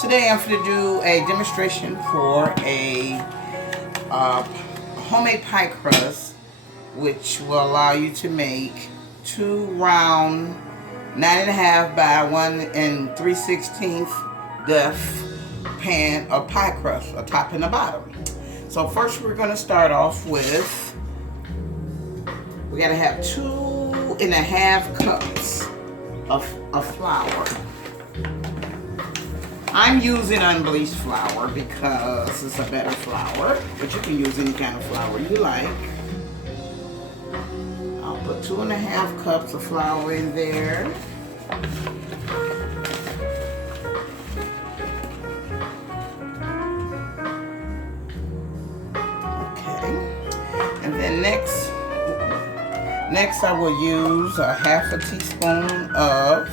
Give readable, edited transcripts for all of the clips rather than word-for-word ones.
Today I'm going to do a demonstration for a homemade pie crust, which will allow you to make 2 round 9.5 by 1 3/16 depth pan of pie crust, a top and a bottom. So first we're going to start off with, we got to have 2.5 cups of flour. I'm using unbleached flour because it's a better flour, but you can use any kind of flour you like. I'll put 2.5 cups of flour in there. Okay, and then next I will use a 1/2 teaspoon of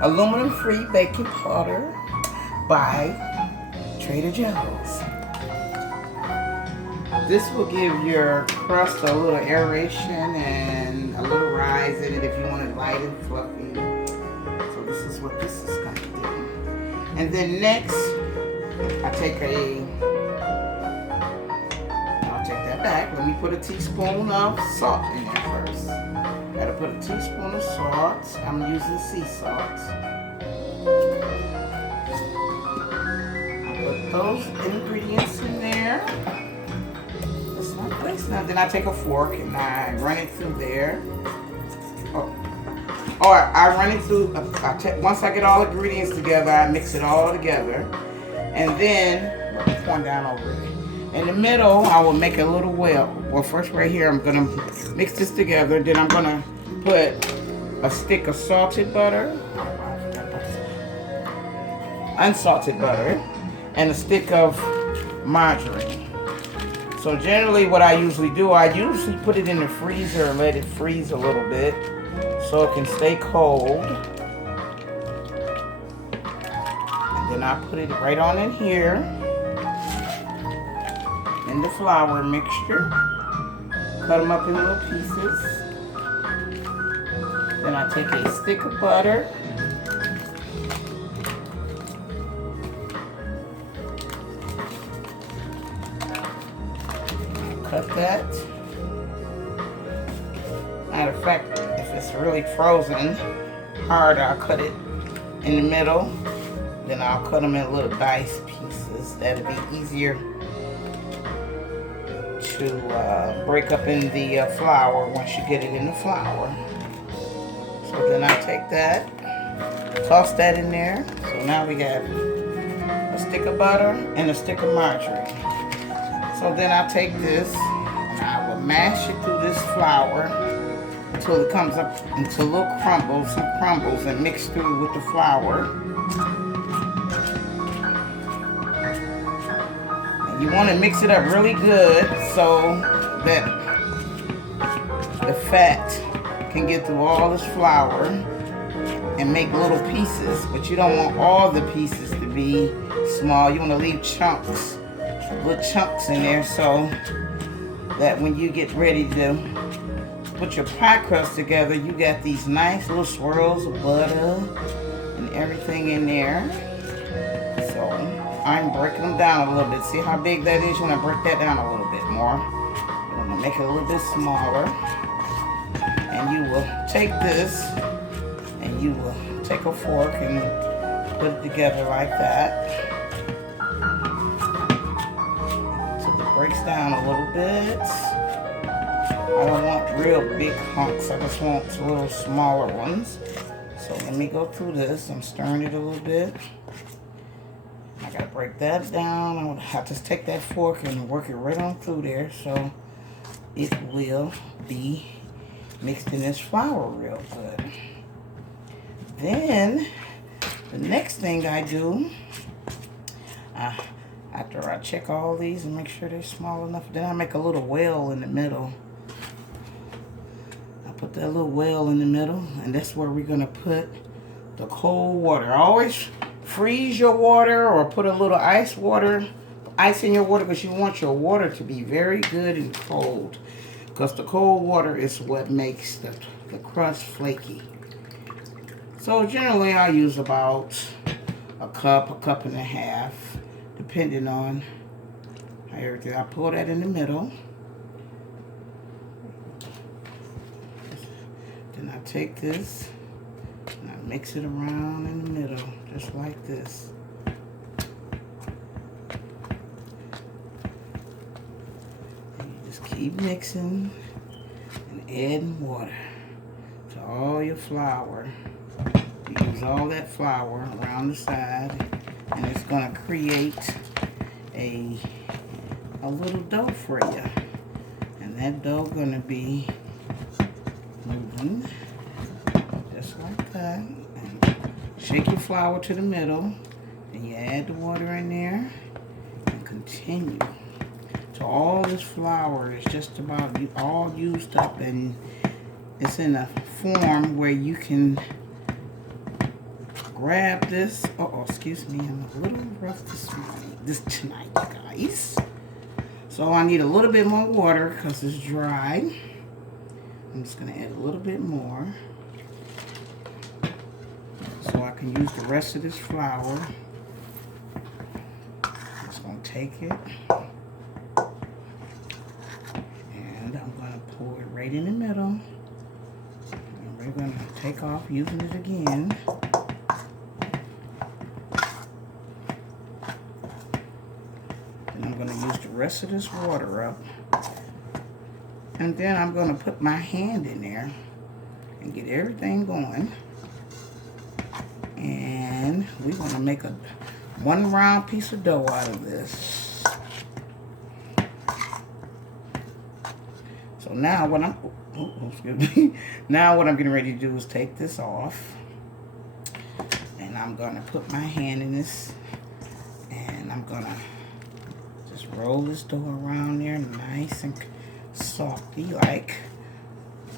aluminum-free baking powder by Trader Joe's. This will give your crust a little aeration and a little rise in it if you want it light and fluffy. So this is what this is going to do. And then next, I'll take that back. Let me put a teaspoon of salt in there first. Gotta put a teaspoon of salt. I'm using sea salt. I put those ingredients in there. That's not place now. Then I take a fork and I run it through there. Or I run it through. Once I get all the ingredients together, I mix it all together, and then pour down over it. In the middle, I will make a little well. Well, first right here, I'm gonna mix this together. Then I'm gonna put a stick of salted butter, unsalted butter, and a stick of margarine. So generally what I usually do, I usually put it in the freezer and let it freeze a little bit so it can stay cold. And then I put it right on in here in the flour mixture. Cut them up in little pieces. Then I take a stick of butter. Cut that. Matter of fact, if it's really frozen hard, I'll cut it in the middle. Then I'll cut them in little dice pieces. That'll be easier to break up in the flour once you get it in the flour. So then I take that, toss that in there. So now we got a stick of butter and a stick of margarine. So then I'll take this and I will mash it through this flour until it comes up into little crumbles and mix through with the flour. And you want to mix it up really good so that the fat can get through all this flour and make little pieces, but you don't want all the pieces to be small. You want to leave chunks, little chunks in there, so that when you get ready to put your pie crust together, you got these nice little swirls of butter and everything in there. So I'm breaking them down a little bit. See how big that is? You want to break that down a little bit more. You want to make it a little bit smaller. And you will take this and you will take a fork and put it together like that. So it breaks down a little bit. I don't want real big hunks. I just want little smaller ones. So let me go through this. I'm stirring it a little bit. I gotta break that down. I'll have to take that fork and work it right on through there so it will be mixed in this flour real good. Then the next thing I do, after I check all these and make sure they're small enough, then I make a little well in the middle. I put that little well in the middle, and that's where we're gonna put the cold water. Always freeze your water or put a little ice in your water, because you want your water to be very good and cold, because the cold water is what makes the crust flaky. So generally I use about a cup and a half, depending on how everything. I pour that in the middle. Then I take this and I mix it around in the middle, just like this. And you just keep mixing and adding water to all your flour. You use all that flour around the side, and it's going to create a little dough for you. And that dough going to be moving just like that. And shake your flour to the middle, and you add the water in there and continue. So all this flour is just about all used up, and it's in a form where you can grab this. Oh, excuse me, I'm a little rough tonight, guys. So I need a little bit more water because it's dry. I'm just going to add a little bit more so I can use the rest of this flour. I'm just going to take it and I'm going to pour it right in the middle. And we're going to take off using it again. And I'm going to use the rest of this water up. And then I'm going to put my hand in there and get everything going. And we're going to make one round piece of dough out of this. So now what now what I'm getting ready to do is take this off. And I'm going to put my hand in this. And I'm going to just roll this dough around there nice and softy like.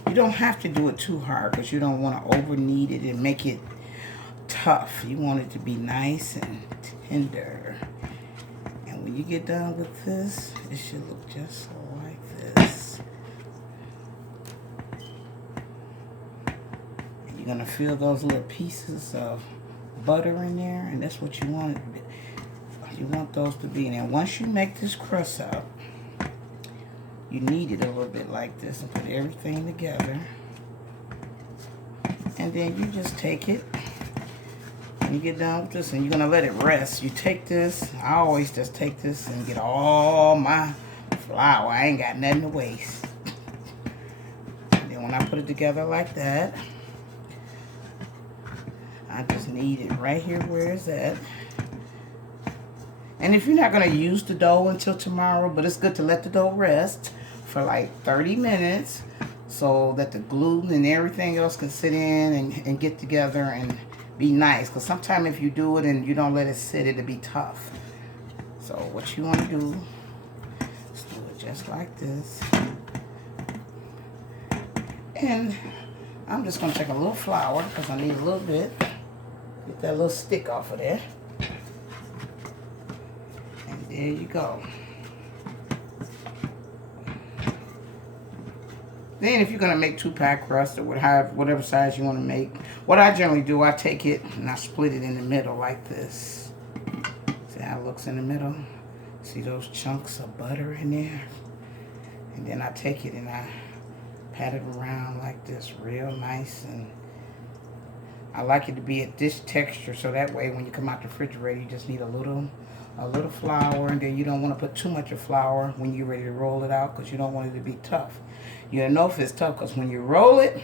You don't have to do it too hard because you don't want to over knead it and make it tough. You want it to be nice and tender. And when you get done with this, it should look just like this. And you're going to feel those little pieces of butter in there, and that's what you want. You want those to be in there. Once you make this crust up, you knead it a little bit like this and put everything together. And then you just take it and you get done with this and you're going to let it rest. You take this, I always just take this and get all my flour. I ain't got nothing to waste. And then when I put it together like that, I just knead it right here where it's at. And if you're not going to use the dough until tomorrow, but it's good to let the dough rest for like 30 minutes so that the gluten and everything else can sit in and get together and be nice. Because sometimes if you do it and you don't let it sit, it'll be tough. So what you want to do is do it just like this. And I'm just going to take a little flour because I need a little bit. Get that little stick off of there. There you go. Then if you're going to make 2-pack crust or whatever size you want to make, what I generally do, I take it and I split it in the middle like this. See how it looks in the middle? See those chunks of butter in there? And then I take it and I pat it around like this real nice. And I like it to be at this texture so that way when you come out the refrigerator, you just need a little flour, and then you don't want to put too much of flour when you're ready to roll it out because you don't want it to be tough. You'll know if it's tough because when you roll it,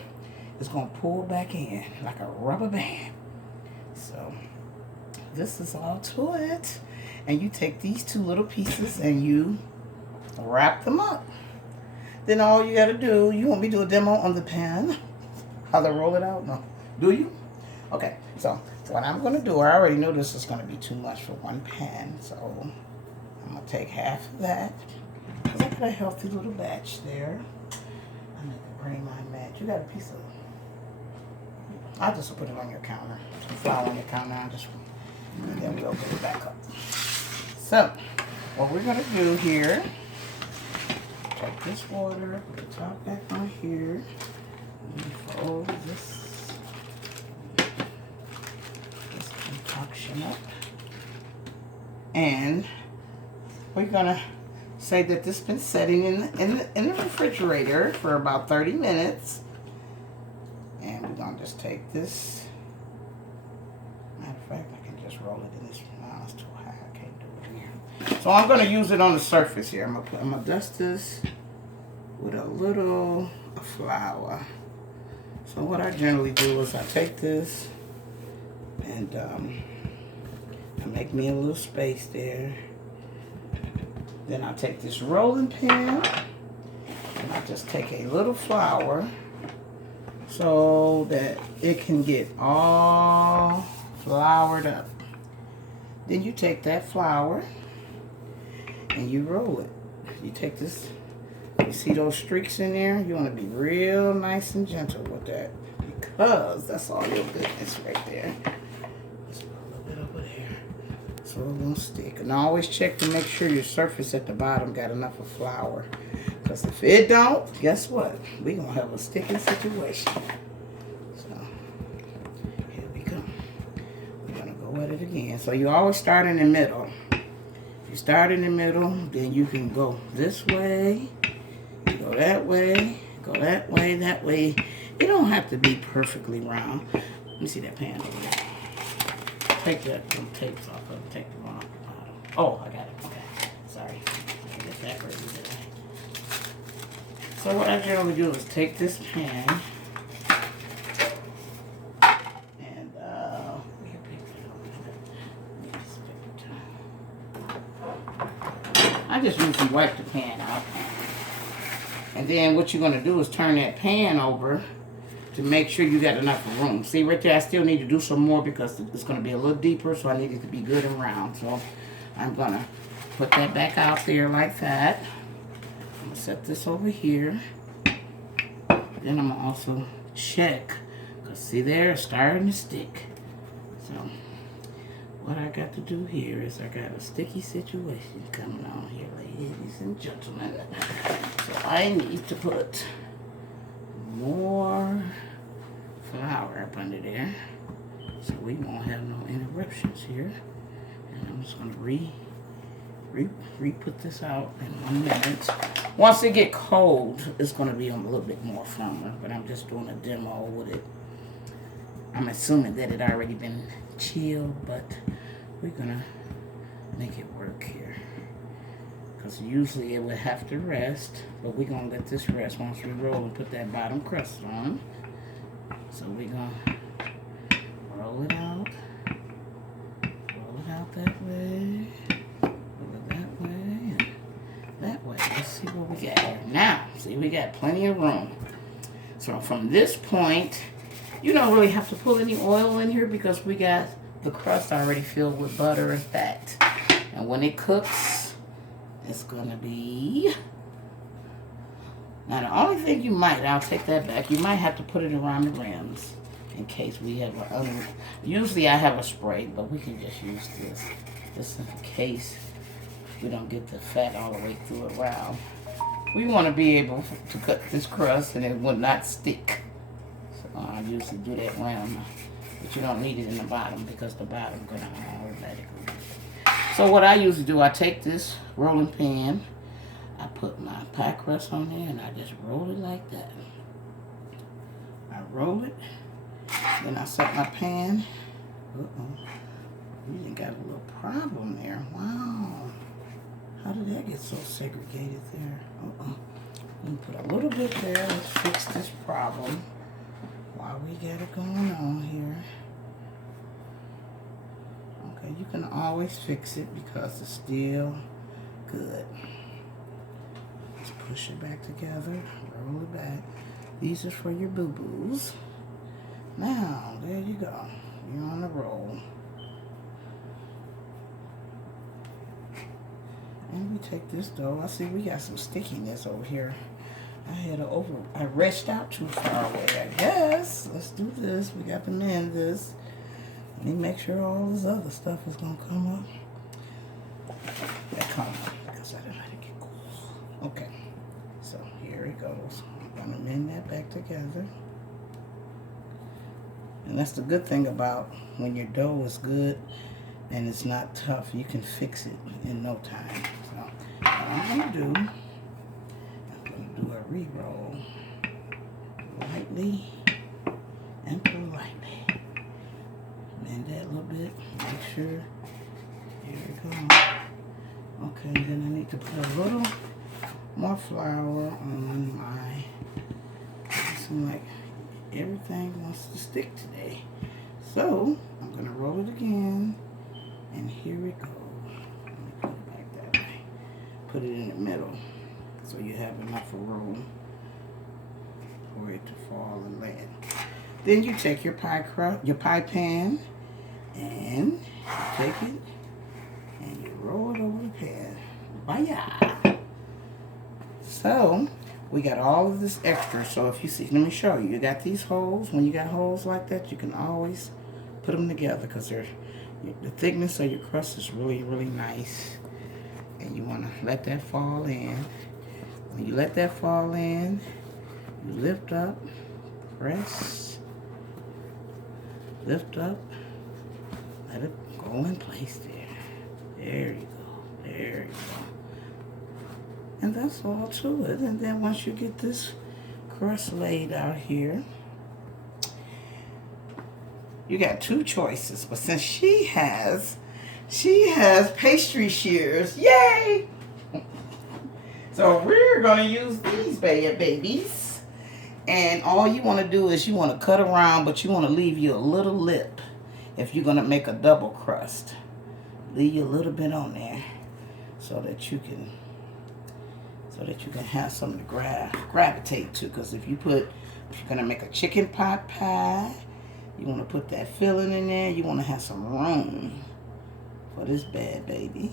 it's going to pull back in like a rubber band. So this is all to it. And you take these 2 little pieces and you wrap them up. Then all you got to do, you want me to do a demo on the pan? How to roll it out? No. Do you? Okay, so what I'm going to do, I already know this is going to be too much for one pan, so I'm going to take half of that, because I got a healthy little batch there. I'm going to bring my match. You got a piece of, I'll just put it on your counter, some flour on your counter, and then we'll put it back up. So, what we're going to do here, take this water, put the top back on here, and fold this concoction section up. And we're gonna say that this has been setting in the refrigerator for about 30 minutes. And we're gonna just take this. Matter of fact, I can just roll it in this. No, it's too high. I can't do it in here. So I'm gonna use it on the surface here. I'm gonna dust this with a little flour. So what I generally do is I take this and I make me a little space there. Then I take this rolling pin and I just take a little flour so that it can get all floured up. Then you take that flour and you roll it. You take this, you see those streaks in there? You want to be real nice and gentle with that because that's all your goodness right there. Just put a little bit over there so it won't stick. And always check to make sure your surface at the bottom got enough of flour. Because if it don't, guess what? We're going to have a sticking situation. So, here we go. We're going to go at it again. So you always start in the middle. You start in the middle, then you can go this way. You go that way. Go that way, that way. It don't have to be perfectly round. Let me see that pan over there. Take that little tapes off of it. Take the one off the bottom. Oh, I got it. Okay. Sorry. I get that right there. So what I generally do is take this pan and I just usually wipe the pan out. And then what you're going to do is turn that pan over to make sure you got enough room. See right there, I still need to do some more because it's going to be a little deeper, so I need it to be good and round. So I'm going to put that back out there like that. I'm going to set this over here. Then I'm going to also check, because see there, it's starting to stick. So what I got to do here is I got a sticky situation coming on here, ladies and gentlemen. So I need to put more flour up under there so we won't have no interruptions here. And I'm just going to re-put this out in 1 minute. Once it get cold, it's going to be a little bit more firmer, but I'm just doing a demo with it. I'm assuming that it already been chilled, but we're going to make it work here. Because usually it would have to rest, but we're going to let this rest once we roll and put that bottom crust on. So we're going to roll it out that way, roll it that way, and that way. Let's see what we got here. Now, see, we got plenty of room. So from this point, you don't really have to put any oil in here because we got the crust already filled with butter and fat. And when it cooks, it's going to be... Now, the only thing you might, I'll take that back, you might have to put it around the rims in case we have a... Usually I have a spray, but we can just use this. Just in case we don't get the fat all the way through around. We want to be able to cut this crust and it will not stick. So I usually do that around, but you don't need it in the bottom because the bottom is going to automatically. So what I usually do, I take this rolling pan, I put my pie crust on there, and I just roll it like that. I roll it, then I set my pan. We done got a little problem there. Wow. How did that get so segregated there? Let me put a little bit there. Let's fix this problem while we get it going on here. Okay, you can always fix it because it's still good. Let's push it back together, roll it back. These are for your boo-boos. Now, there you go. You're on the roll. And we take this dough. I see we got some stickiness over here. I reached out too far away, I guess. Let's do this. We got to mend this. Let me make sure all this other stuff is going to come up. That come up because I didn't let it get cool. Okay. So here it goes. I'm going to mend that back together. And that's the good thing about when your dough is good and it's not tough, you can fix it in no time. So what I'm gonna do a re-roll lightly and politely. Bend that a little bit, make sure. Here we go. Okay, then I need to put a little more flour on my, seems like everything wants to stick today. So I'm gonna roll it again, and here we go. Let me put it back that way. Put it in the middle, so you have enough room for it to fall and land. Then you take your pie pan, and you take it and you roll it over the pan. Bye-ya. So we got all of this extra. So if you see, let me show you. You got these holes. When you got holes like that, you can always put them together because they're the thickness of your crust is really, really nice. And you want to let that fall in. When you let that fall in, you lift up, press, lift up, let it go in place there. There you go. There you go. And that's all to it. And then once you get this crust laid out here, you got two choices. But since she has pastry shears, yay! So we're gonna use these babies. And all you wanna do is you wanna cut around, but you wanna leave you a little lip if you're gonna make a double crust. Leave you a little bit on there so that you can have something to gravitate to. Because if you're gonna make a chicken pot pie, you want to put that filling in there. You want to have some room for this bad baby.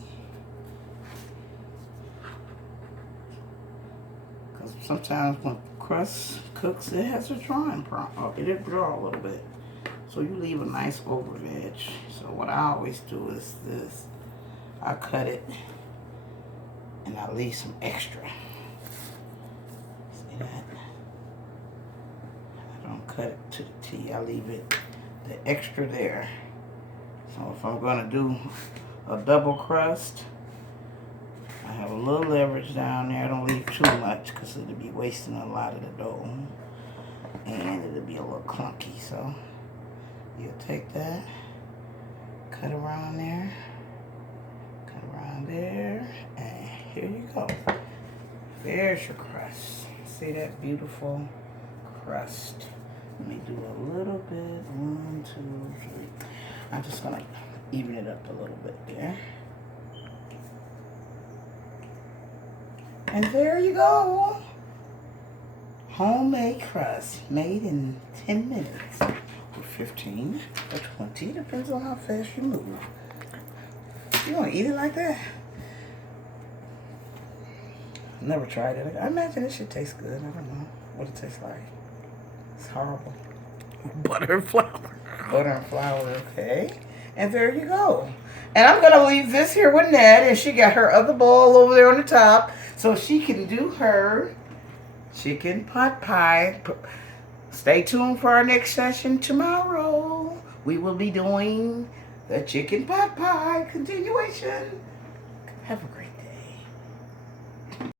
Because sometimes when crust cooks, it has a drawing problem. It'll draw a little bit. So you leave a nice over edge. So what I always do is this. I cut it and I leave some extra. See that? I don't cut it to the T. I leave it the extra there. So if I'm going to do a double crust, I have a little leverage down there. I don't leave too much because it'll be wasting a lot of the dough. And it'll be a little clunky. So you'll take that, cut around there, and here you go. There's your crust. See that beautiful crust? Let me do a little bit. 1, 2, 3. I'm just gonna even it up a little bit there. And there you go. Homemade crust made in 10 minutes. Or 15 or 20, depends on how fast you move. You want to eat it like that? Never tried it. I imagine it should taste good. I don't know what it tastes like. It's horrible. Butter and flour. Butter and flour, okay. And there you go. And I'm going to leave this here with Ned, and she got her other bowl over there on the top, so she can do her chicken pot pie. Stay tuned for our next session tomorrow. We will be doing the chicken pot pie continuation. Have a